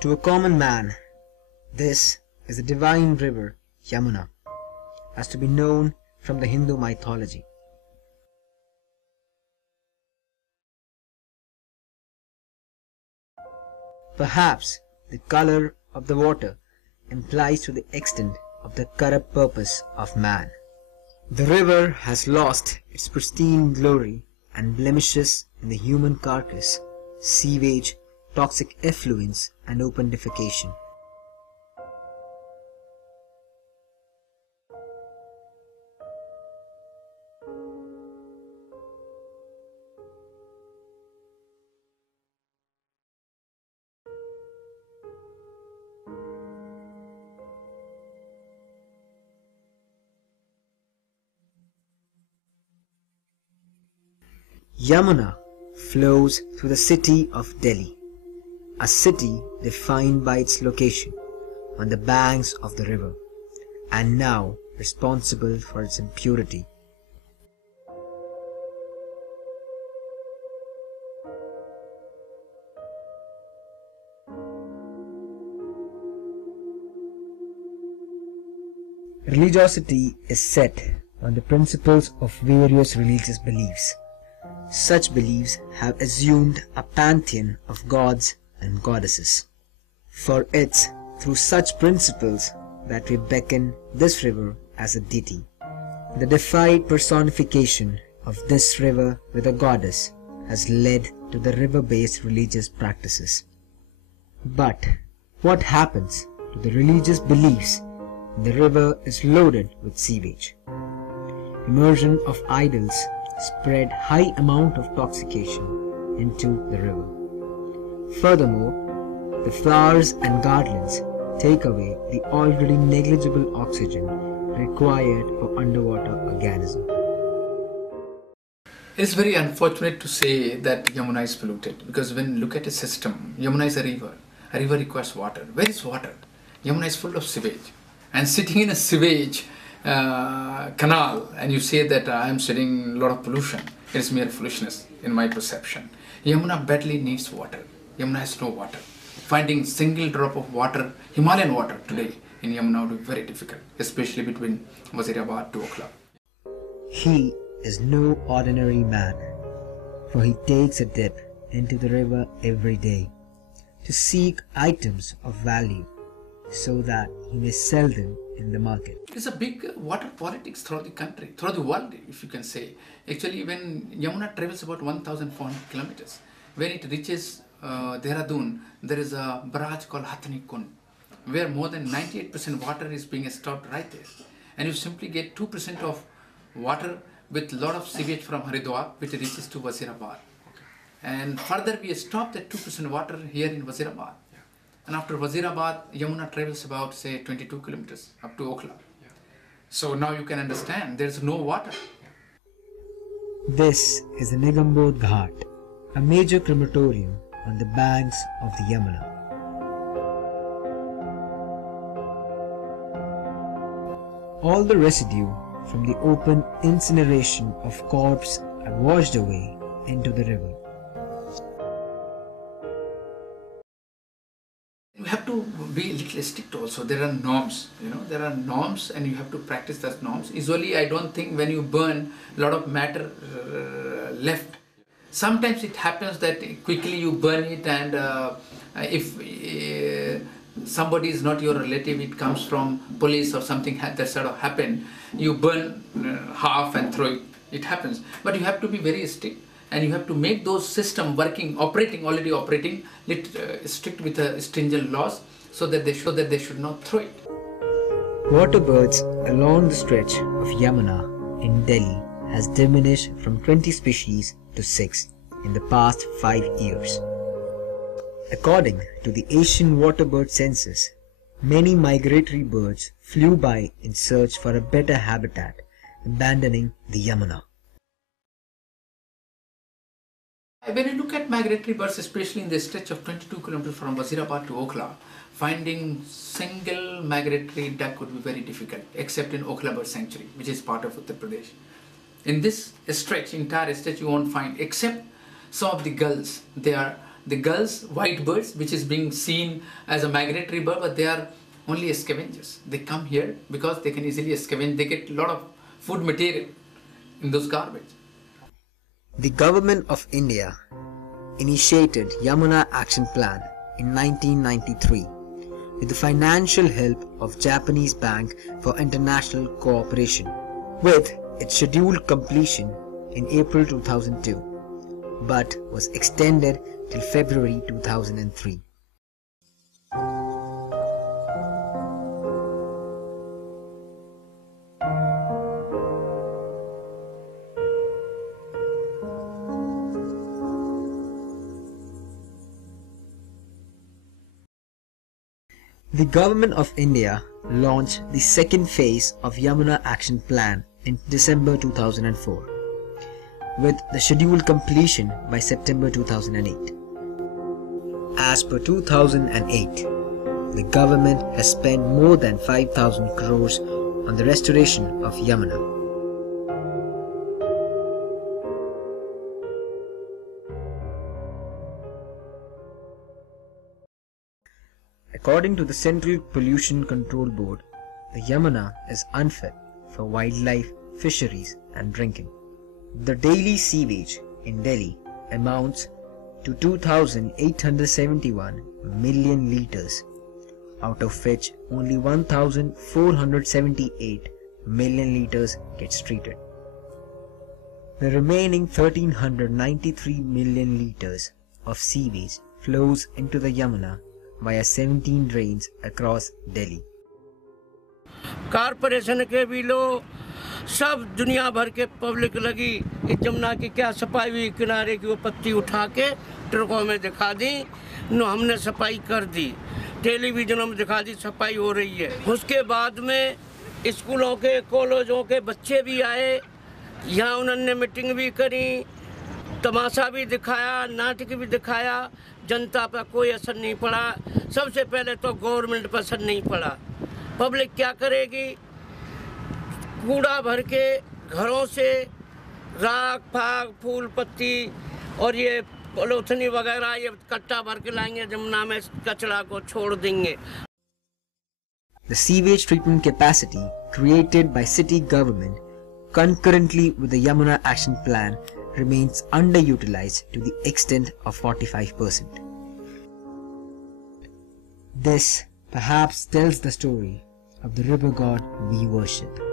To a common man, this is the divine river Yamuna, as to be known from the Hindu mythology. Perhaps the color of the water implies to the extent of the corrupt purpose of man. The river has lost its pristine glory and blemishes in the human carcass, sewage, toxic effluents and open defecation. Yamuna flows through the city of Delhi, a city defined by its location on the banks of the river, and now responsible for its impurity. Religiosity is set on the principles of various religious beliefs. Such beliefs have assumed a pantheon of gods and goddesses. For it's through such principles that we beckon this river as a deity. The deified personification of this river with a goddess has led to the river-based religious practices. But what happens to the religious beliefs when the river is loaded with sewage? Immersion of idols spread high amount of toxication into the river. Furthermore, the flowers and garlands take away the already negligible oxygen required for underwater organisms. It is very unfortunate to say that Yamuna is polluted, because when you look at a system, Yamuna is a river. A river requires water. Where is water? Yamuna is full of sewage. And sitting in a sewage canal and you say that I am sitting a lot of pollution, it is mere foolishness in my perception. Yamuna badly needs water. Yamuna has no water. Finding single drop of water, Himalayan water today in Yamuna would be very difficult, especially between Wazirabad to Okhla. He is no ordinary man, for he takes a dip into the river every day to seek items of value so that he may sell them in the market. It's a big water politics throughout the country, throughout the world, if you can say. Actually, when Yamuna travels about 1,400 kilometers, when it reaches Dehradun, there is a barrage called Hathani Kund, where more than 98% water is being stored right there. And you simply get 2% of water with a lot of sewage from Haridwar, which reaches to Wazirabad. And further, we stop that 2% water here in Wazirabad. And after Wazirabad, Yamuna travels about, say, 22 kilometers up to Okhla. So now you can understand, there is no water. This is the Nigambodh Ghat, a major crematorium on the banks of the Yamuna. All the residue from the open incineration of corpse are washed away into the river. You have to be a little strict also. There are norms, there are norms and you have to practice those norms. Usually I don't think when you burn a lot of matter left. Sometimes it happens that quickly you burn it, and if somebody is not your relative, it comes from police or something that sort of happened, you burn half and throw it. It happens. But you have to be very strict. And you have to make those systems already operating, strict with stringent laws, so that they should not throw it. Water birds along the stretch of Yamuna in Delhi has diminished from 20 species to 6 in the past 5 years. According to the Asian water bird census, many migratory birds flew by in search for a better habitat, abandoning the Yamuna. When you look at migratory birds, especially in the stretch of 22 kilometers from Wazirabad to Okhla, finding single migratory duck would be very difficult, except in Okhla Bird Sanctuary, which is part of Uttar Pradesh. In this stretch, entire stretch, you won't find, except some of the gulls. They are the gulls, white birds, which is being seen as a migratory bird, but they are only scavengers. They come here because they can easily scavenge. They get a lot of food material in those garbage. The Government of India initiated Yamuna Action Plan in 1993 with the financial help of Japanese Bank for International Cooperation, with its scheduled completion in April 2002, but was extended till February 2003. The Government of India launched the second phase of Yamuna Action Plan in December 2004, with the scheduled completion by September 2008. As per 2008, the government has spent more than 5,000 crores on the restoration of Yamuna. According to the Central Pollution Control Board, the Yamuna is unfit for wildlife, fisheries and drinking. The daily sewage in Delhi amounts to 2,871 million litres, out of which only 1,478 million litres gets treated. The remaining 1,393 million litres of sewage flows into the Yamuna via 17 drains across Delhi. Corporation के भी लोग सब दुनिया भर के public लगी इस जमुना की क्या सफाई हुई, किनारे की वो पत्ती उठा के ट्रकों में दिखा दी, हमने सफाई कर दी, टेलीविजनों में दिखा दी सफाई हो रही है। उसके बाद में स्कूलों के कॉलेजों के बच्चे भी आए, यहाँ उन्होंने मीटिंग भी करी, तमाशा भी दिखाया, नाटक भी दिखाया, जनता पर कोई असर नहीं पड़ा। सबसे पहले तो गवर्नमेंट पर असर नहीं पड़ा। पब्लिक क्या करेगी? कूड़ा भर के घरों से राख फाग फूल पत्ती और ये पॉलिथीन वगैरह ये कट्टा भर के लाएंगे, जमुना में कचरा को छोड़ देंगे। The sewage treatment capacity created by city government concurrently with the Yamuna Action Plan remains underutilized to the extent of 45%. This perhaps tells the story of the river god we worship.